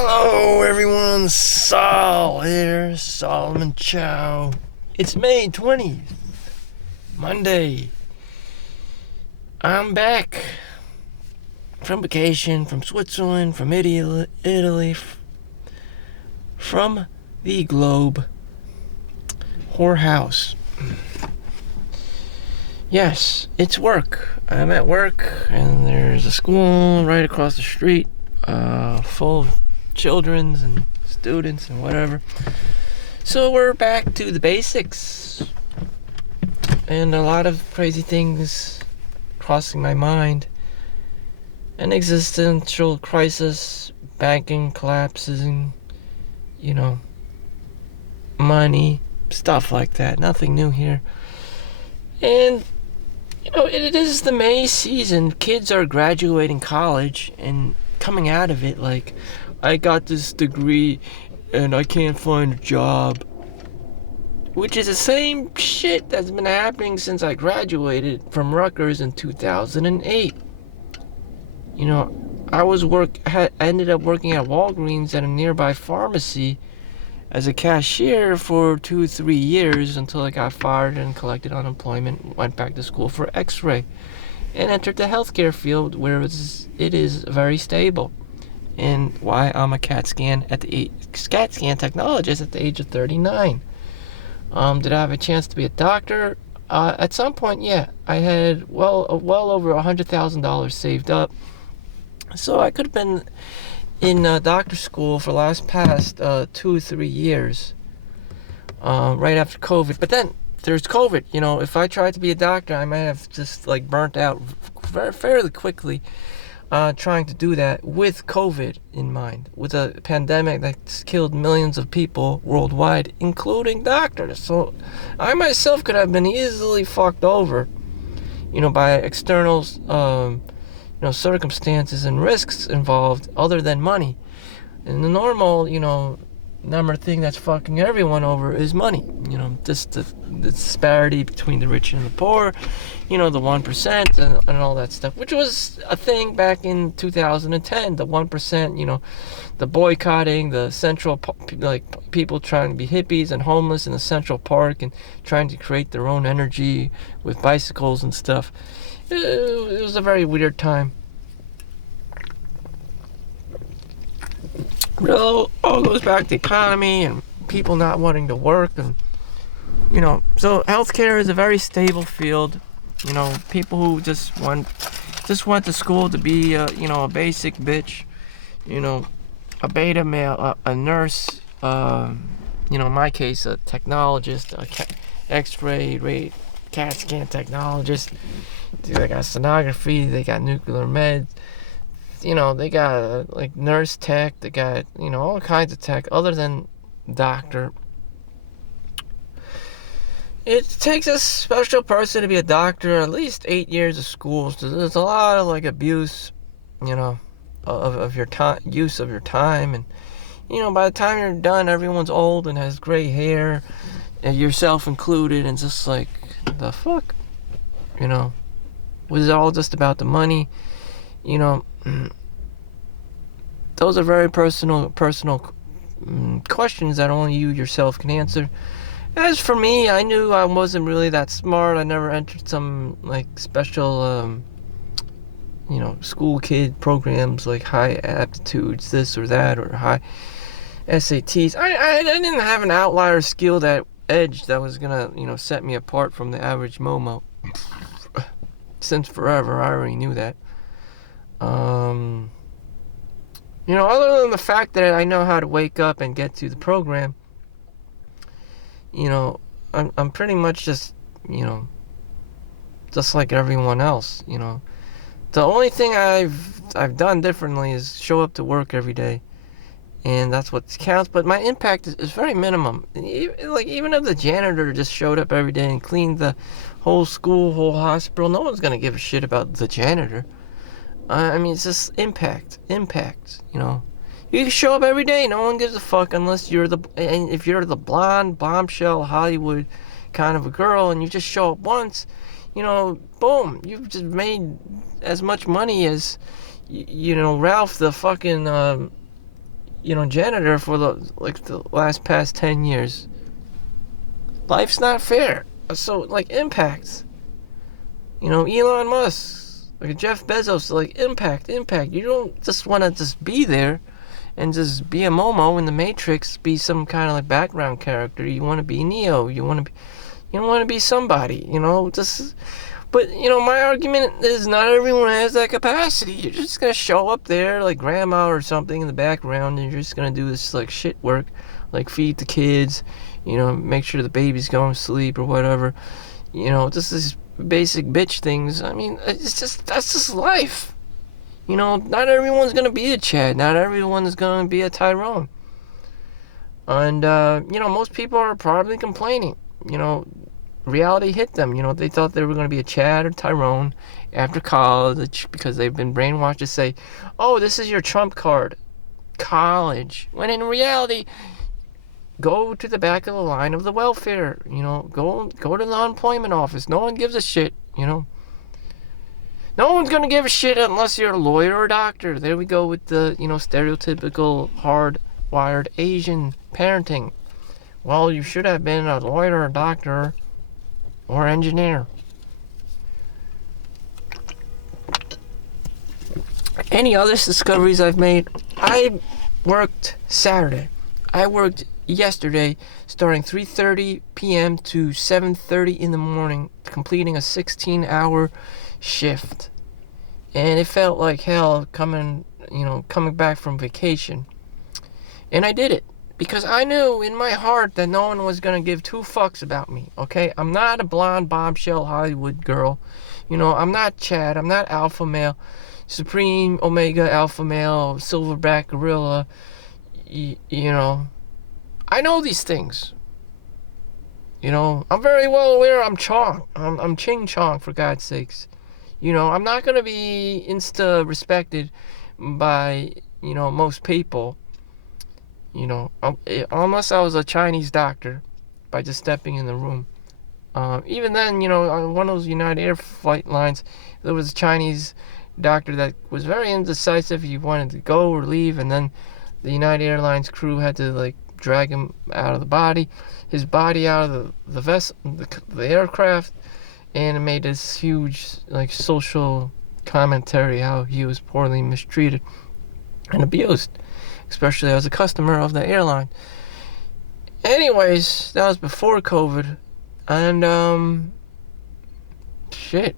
Hello everyone, Saul here, Solomon Chau. It's May 20th, Monday. I'm back from vacation, from Switzerland, from Italy, from the globe. Whorehouse. Yes, it's work. I'm at work, and there's a school right across the street, full of children's and students and whatever. So we're back to the basics, and a lot of crazy things crossing my mind. An existential crisis, banking collapsing, money, stuff like that. Nothing new here. And it is the May season. Kids are graduating college and coming out of it like, I got this degree and I can't find a job. Which is the same shit that's been happening since I graduated from Rutgers in 2008. I ended up working at Walgreens at a nearby pharmacy as a cashier for 2-3 years until I got fired and collected unemployment, went back to school for x-ray, and entered the healthcare field where it is very stable. And why I'm a CAT scan technologist at the age of 39. Did I have a chance to be a doctor? At some point, yeah. I had well over $100,000 saved up, so I could have been in doctor school for past 2-3 years, right after COVID. But then there's COVID. If I tried to be a doctor, I might have just burnt out fairly quickly. Trying to do that with COVID in mind, with a pandemic that's killed millions of people worldwide, including doctors. So I myself could have been easily fucked over, by external, circumstances and risks involved other than money. And the normal, number thing that's fucking everyone over is money. Just the disparity between the rich and the poor, the 1% and all that stuff, which was a thing back in 2010. The 1%, the boycotting, the central, people trying to be hippies and homeless in the Central Park and trying to create their own energy with bicycles and stuff. It was a very weird time. It all goes back to the economy and people not wanting to work, and so healthcare is a very stable field. People who just went to school to be a basic bitch, a beta male, a nurse, in my case a technologist, x-ray CAT scan technologist. They got sonography, they got nuclear meds. They got nurse tech, they got, all kinds of tech other than doctor. It takes a special person to be a doctor, at least 8 years of school. So there's a lot of abuse, of your time, use of your time. And, by the time you're done, everyone's old and has gray hair, and yourself included, and just the fuck, was it all just about the money? Those are very personal questions that only you yourself can answer. As for me, I knew I wasn't really that smart. I never entered some special school kid programs like high aptitudes, this or that, or high SATs. I didn't have an outlier skill, that edge that was gonna set me apart from the average Momo. Since forever, I already knew that. Other than the fact that I know how to wake up and get to the program, I'm pretty much just like everyone else. The only thing I've done differently is show up to work every day, and that's what counts. But my impact is very minimum. Even if the janitor just showed up every day and cleaned the whole school, whole hospital, no one's gonna give a shit about the janitor. It's just impact. You can show up every day, no one gives a fuck unless if you're the blonde, bombshell, Hollywood kind of a girl, and you just show up once, boom, you've just made as much money as, Ralph the fucking, janitor for the last past 10 years. Life's not fair. So, like, impacts. Elon Musk, like Jeff Bezos, like, impact. You don't just want to just be there and just be a Momo in the Matrix, be some kind of like background character. You want to be Neo. You want to be somebody. But my argument is not everyone has that capacity. You're just gonna show up there like grandma or something in the background, and you're just gonna do this like shit work, like feed the kids, make sure the baby's going to sleep or whatever. Just this basic bitch things. I mean, that's just life. Not everyone's gonna be a Chad. Not everyone is gonna be a Tyrone. And most people are probably complaining. Reality hit them. They thought they were gonna be a Chad or Tyrone after college because they've been brainwashed to say, "Oh, this is your trump card, college." When in reality, go to the back of the line of the welfare. Go to the unemployment office. No one gives a shit. No one's gonna give a shit unless you're a lawyer or a doctor. There we go with the, stereotypical hard-wired Asian parenting. Well, you should have been a lawyer or a doctor or engineer. Any other discoveries I've made? I worked Saturday. I worked yesterday starting 3:30 p.m. to 7:30 in the morning, completing a 16-hour shift. And it felt like hell coming back from vacation. And I did it because I knew in my heart that no one was going to give two fucks about me, okay? I'm not a blonde bombshell Hollywood girl. I'm not Chad. I'm not alpha male, supreme omega alpha male, silverback gorilla. I know these things. I'm very well aware I'm Chong. I'm Ching Chong, for God's sakes. I'm not going to be insta-respected by, most people. Unless I was a Chinese doctor by just stepping in the room. Even then, on one of those United Air flight lines, there was a Chinese doctor that was very indecisive. He wanted to go or leave, and then the United Airlines crew had to, drag him out of his body out of the vessel, the aircraft, and it made this huge, social commentary how he was poorly mistreated and abused, especially as a customer of the airline. Anyways, that was before COVID, and, shit.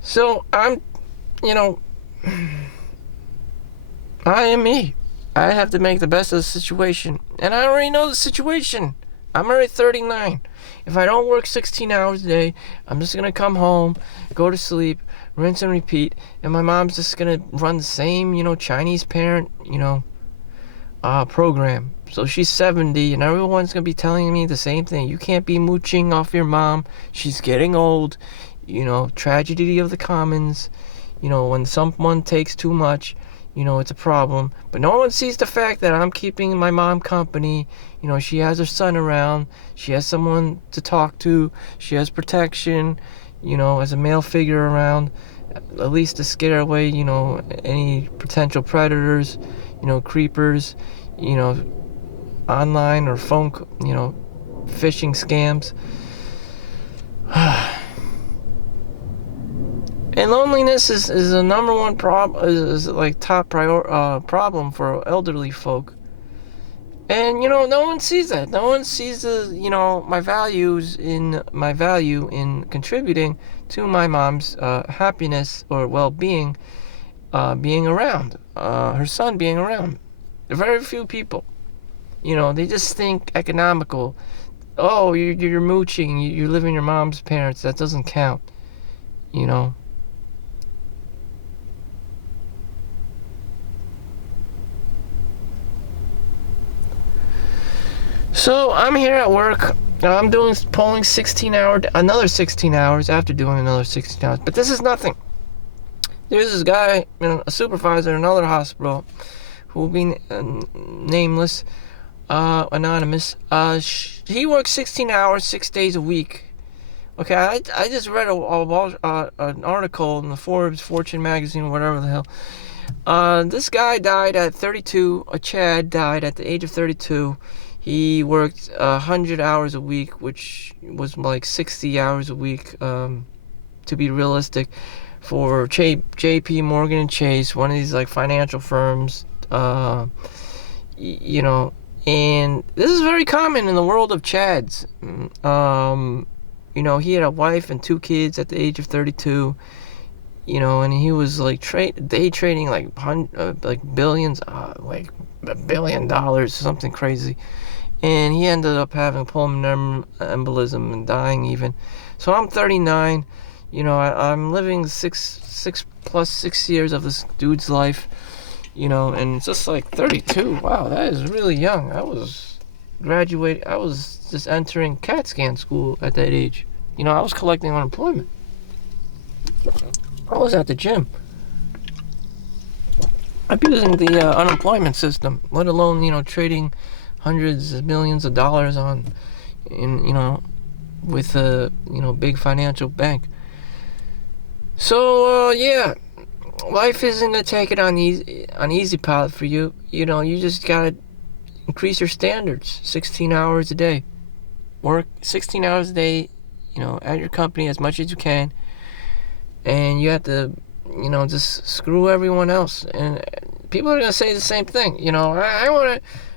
So, I am me. I have to make the best of the situation. And I already know the situation. I'm already 39. If I don't work 16 hours a day, I'm just going to come home, go to sleep, rinse and repeat. And my mom's just going to run the same, Chinese parent, program. So she's 70, and everyone's going to be telling me the same thing. You can't be mooching off your mom. She's getting old. Tragedy of the commons. When someone takes too much, it's a problem. But no one sees the fact that I'm keeping my mom company. She has her son around. She has someone to talk to. She has protection, as a male figure around, at least to scare away, any potential predators, creepers, online or phone, phishing scams. And loneliness is the number one problem, is top problem for elderly folk. And, no one sees that. No one sees my value in contributing to my mom's happiness or well-being, being around, her son being around. Very few people, they just think economical. Oh, you're mooching, you're living your mom's parents, that doesn't count, So I'm here at work. I'm pulling another 16 hours after doing another 16 hours. But this is nothing. There's this guy, a supervisor in another hospital, who will be nameless, anonymous. He works 16 hours, 6 days a week. Okay, I just read an article in the Forbes, Fortune magazine, whatever the hell, This guy died at 32. Chad died at the age of 32. He worked 100 hours a week, which was like 60 hours a week, to be realistic, for J.P. Morgan and Chase, one of these like financial firms. You know, and this is very common in the world of Chads. You know, he had a wife and 2 kids at the age of 32. You know, and he was like day trading like billions, like $1 billion, something crazy. And he ended up having pulmonary embolism and dying even. So I'm 39. You know, I'm living 6 years of this dude's life. You know, and it's just like 32. Wow, that is really young. I was just entering CAT scan school at that age. You know, I was collecting unemployment. I was at the gym. Abusing the unemployment system, let alone, you know, trading hundreds of millions of dollars with a, you know, big financial bank. So, yeah, life isn't going to take it on easy path for you. You know, you just got to increase your standards. 16 hours a day. Work 16 hours a day, you know, at your company as much as you can. And you have to, you know, just screw everyone else. And people are going to say the same thing. You know,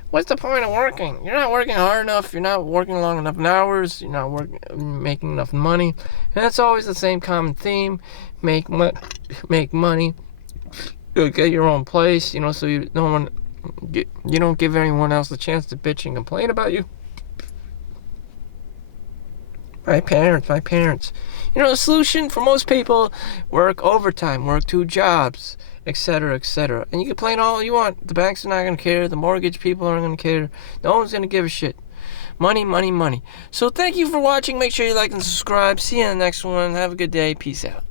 what's the point of working? You're not working hard enough. You're not working long enough hours. You're not making enough money. And that's always the same common theme. Make money. Get your own place, you know, so you don't give anyone else the chance to bitch and complain about you. My parents. You know, the solution for most people: work overtime, work 2 jobs, etc., etc. And you can complain all you want. The banks are not going to care. The mortgage people aren't going to care. No one's going to give a shit. Money, money, money. So thank you for watching. Make sure you like and subscribe. See you in the next one. Have a good day. Peace out.